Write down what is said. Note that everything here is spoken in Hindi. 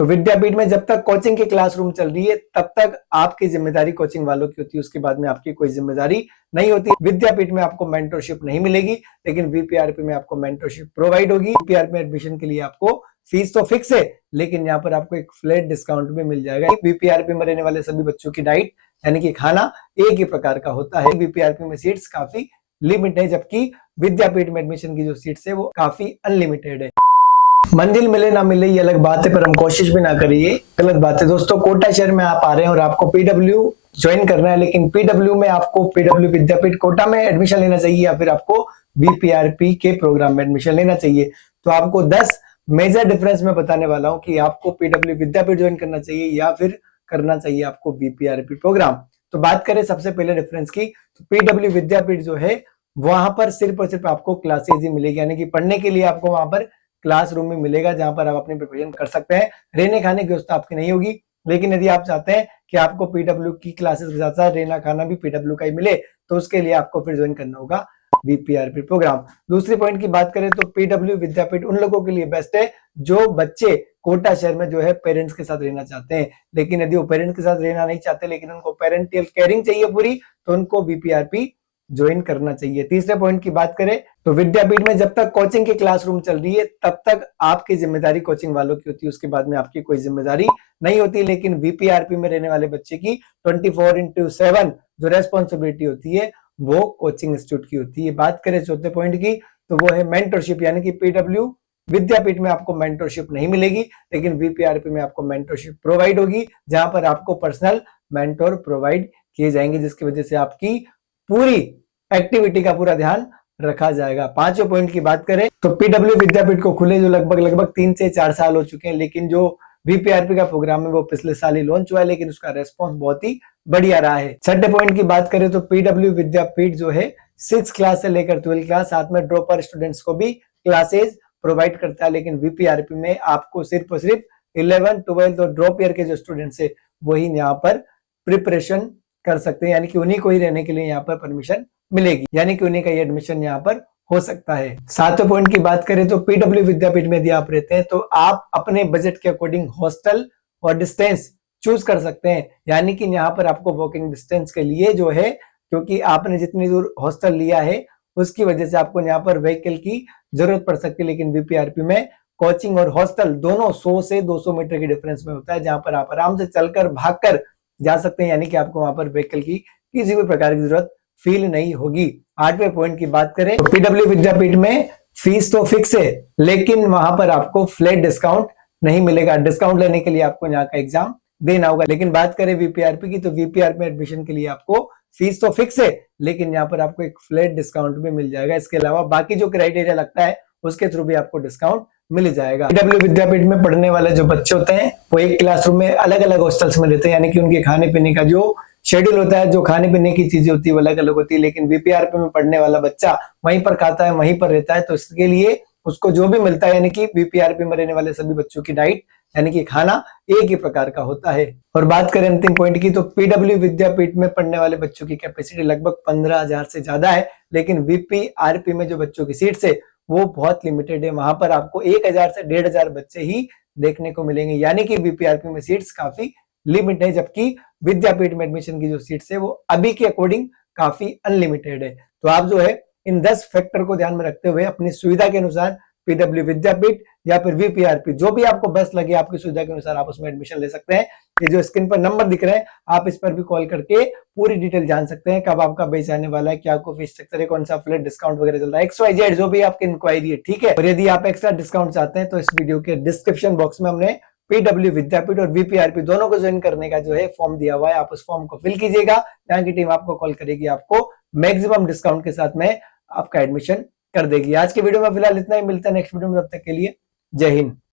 तो विद्यापीठ में जब तक कोचिंग की क्लासरूम चल रही है तब तक आपकी जिम्मेदारी कोचिंग वालों की होती है, उसके बाद में आपकी कोई जिम्मेदारी नहीं होती। विद्यापीठ में आपको मेंटरशिप नहीं मिलेगी, लेकिन वीपीआरपी में आपको मेंटरशिप प्रोवाइड होगी। वीपीआरपी में एडमिशन के लिए आपको फीस तो फिक्स है, लेकिन यहाँ पर आपको एक फ्लैट डिस्काउंट भी मिल जाएगा। वीपीआरपी में रहने वाले सभी बच्चों की डाइट यानी कि खाना एक ही प्रकार का होता है। वीपीआरपी में सीट्स काफी लिमिट है, जबकि विद्यापीठ में एडमिशन की जो सीट्स है वो काफी अनलिमिटेड है। मंजिल मिले ना मिले ये अलग बात है, पर हम कोशिश भी ना करिए गलत बात है। दोस्तों, कोटा शहर में आप आ रहे हैं और आपको पीडब्ल्यू ज्वाइन करना है, लेकिन पीडब्ल्यू में आपको पीडब्ल्यू विद्यापीठ कोटा में एडमिशन लेना चाहिए या फिर आपको वीपीआरपी के प्रोग्राम में एडमिशन लेना चाहिए। तो आपको 10 मेजर डिफरेंस में बताने वाला हूं कि आपको पीडब्ल्यू विद्यापीठ ज्वाइन करना चाहिए या फिर करना चाहिए आपको वीपीआरपी प्रोग्राम। तो बात करें सबसे पहले डिफरेंस की, तो पीडब्ल्यू विद्यापीठ जो है वहां पर सिर्फ और सिर्फ आपको क्लासेज ही मिलेगी, यानी कि पढ़ने के लिए आपको वहां पर क्लासरूम में मिलेगा, जहां पर आप अपनी प्रिपरेशन कर सकते हैं। रहने खाने की व्यवस्था आपकी नहीं होगी, लेकिन यदि आप चाहते हैं कि आपको पीडब्ल्यू की क्लासेस के साथ साथ रहना खाना भी पीडब्ल्यू का ही मिले, तो उसके लिए आपको फिर ज्वाइन करना होगा वीपीआरपी प्रोग्राम। दूसरी पॉइंट की बात करें तो पीडब्ल्यू विद्यापीठ उन लोगों के लिए बेस्ट है जो बच्चे कोटा शहर में जो है पेरेंट्स के साथ रहना चाहते हैं, लेकिन यदि वो पेरेंट्स के साथ रहना नहीं चाहते लेकिन उनको पेरेंटियल केयरिंग चाहिए पूरी, तो उनको वीपीआरपी ज्वाइन करना चाहिए। तीसरे पॉइंट की बात करें तो विद्यापीठ में जब तक कोचिंग की क्लासरूम चल रही है तब तक आपकी जिम्मेदारी कोचिंग वालों की होती है, उसके बाद में आपकी कोई जिम्मेदारी नहीं होती। लेकिन वीपीआरपी में रहने वाले बच्चे की 24/7 जो रेस्पॉन्सिबिलिटी होती है वो कोचिंग इंस्टीट्यूट की होती है। बात करें चौथे पॉइंट की, तो वो है मेंटरशिप, यानी कि पीडब्ल्यू विद्यापीठ में आपको मेंटरशिप नहीं मिलेगी, लेकिन वीपीआरपी में आपको मेंटरशिप प्रोवाइड होगी, जहां पर आपको पर्सनल मेंटर प्रोवाइड किए जाएंगे, जिसकी वजह से आपकी पूरी एक्टिविटी का पूरा ध्यान रखा जाएगा। पांचवें पॉइंट की बात करें तो पीडब्ल्यू विद्यापीठ को खुले जो लगभग 3 से 4 साल हो चुके हैं, लेकिन जो वीपीआरपी का प्रोग्राम है वो पिछले साल ही लॉन्च हुआ है, लेकिन उसका रेस्पॉन्स बहुत ही बढ़िया रहा है। छठे पॉइंट की बात करें तो पीडब्ल्यू विद्यापीठ जो है 6 क्लास से लेकर 12 क्लास साथ में ड्रॉपर स्टूडेंट्स को भी क्लासेज प्रोवाइड करता है, लेकिन वीपीआरपी में आपको सिर्फ और सिर्फ 11, 12 और ड्रॉप ईयर के जो स्टूडेंट्स है वही यहाँ पर प्रिपरेशन कर सकते हैं, यानी कि उन्हीं को ही रहने के लिए यहाँ पर परमिशन मिलेगी, यानी कि उन्हीं का ये एडमिशन यहाँ पर हो सकता है। सातवें पॉइंट की बात करें तो पीडब्ल्यू विद्यापीठ में यदि आप रहते हैं तो आप अपने बजट के अकॉर्डिंग हॉस्टल और डिस्टेंस चूज कर सकते हैं, यानी कि यहाँ पर आपको वॉकिंग डिस्टेंस के लिए जो है, क्योंकि आपने जितनी दूर हॉस्टल लिया है उसकी वजह से आपको यहाँ पर व्हीकल की जरूरत पड़ सकती है, लेकिन वीपीआरपी में कोचिंग और हॉस्टल दोनों 100 से 200 मीटर के डिफरेंस में होता है, जहां पर आप आराम से चलकर भागकर जा सकते हैं, यानी कि आपको वहां पर व्हीकल की किसी भी प्रकार की जरूरत फील नहीं होगी। आठवें पॉइंट की बात करें तो पीडब्ल्यू विद्यापीठ में फीस तो फिक्स है, लेकिन वहां पर आपको फ्लैट डिस्काउंट नहीं मिलेगा। डिस्काउंट लेने के लिए आपको यहाँ का एग्जाम देना होगा। लेकिन बात करें वीपीआरपी की तो वीपीआरपी में एडमिशन के लिए आपको फीस तो फिक्स है, लेकिन यहाँ पर आपको एक फ्लैट डिस्काउंट भी मिल जाएगा। इसके अलावा बाकी जो क्राइटेरिया लगता है उसके थ्रू भी आपको डिस्काउंट मिल जाएगा। पीडब्ल्यू विद्यापीठ में पढ़ने वाले जो बच्चे होते हैं वो एक क्लासरूम में अलग अलग हॉस्टल्स में रहते हैं, यानी कि उनके खाने पीने का जो शेड्यूल होता है, जो खाने पीने की चीजें होती है वो अलग अलग होती है। लेकिन वीपीआरपी में पढ़ने वाला बच्चा वहीं पर खाता है, वहीं पर रहता है, तो इसके लिए उसको जो भी मिलता है, यानी कि वीपीआरपी में रहने वाले सभी बच्चों की डाइट यानी कि खाना एक ही प्रकार का होता है। और बात करें अंतिम पॉइंट की तो पीडब्ल्यू विद्यापीठ में पढ़ने वाले बच्चों की कैपेसिटी लगभग 15,000 से ज्यादा है, लेकिन वीपीआरपी में जो बच्चों की सीट्स है वो बहुत लिमिटेड है। वहां पर आपको 1,000 से 1,500 बच्चे ही देखने को मिलेंगे, यानी कि वीपीआरपी में सीट्स काफी लिमिट है, जबकि विद्यापीठ में एडमिशन की जो सीट्स है वो अभी के अकॉर्डिंग काफी अनलिमिटेड है। तो आप जो है इन 10 फैक्टर को ध्यान में रखते हुए अपनी सुविधा के अनुसार पीडब्ल्यू विद्यापीठ या फिर वीपीआरपी जो भी आपको बेस्ट लगे आपकी सुविधा के अनुसार आप उसमें एडमिशन ले सकते हैं। ये जो स्क्रीन पर नंबर दिख रहे हैं आप इस पर भी कॉल करके पूरी डिटेल जान सकते हैं, कब आपका बैच आने वाला है, क्या आपको फीस स्ट्रक्चर है, कौन सा फ्लैट डिस्काउंट वगैरह चल रहा है, XYZ जो भी आपकी इंक्वायरी है, ठीक है। और यदि आप एक्स्ट्रा डिस्काउंट चाहते हैं तो इस वीडियो के डिस्क्रिप्शन बॉक्स में हमने पीडब्ल्यू विद्यापीठ और वीपीआरपी दोनों को ज्वाइन करने का जो है फॉर्म दिया हुआ है, आप उस फॉर्म को फिल कीजिएगा, यहाँ की टीम आपको कॉल करेगी, आपको मैक्सिमम डिस्काउंट के साथ में आपका एडमिशन कर देगी। आज के वीडियो में फिलहाल इतना ही, मिलता है नेक्स्ट वीडियो में, तब तक के लिए जय हिंद।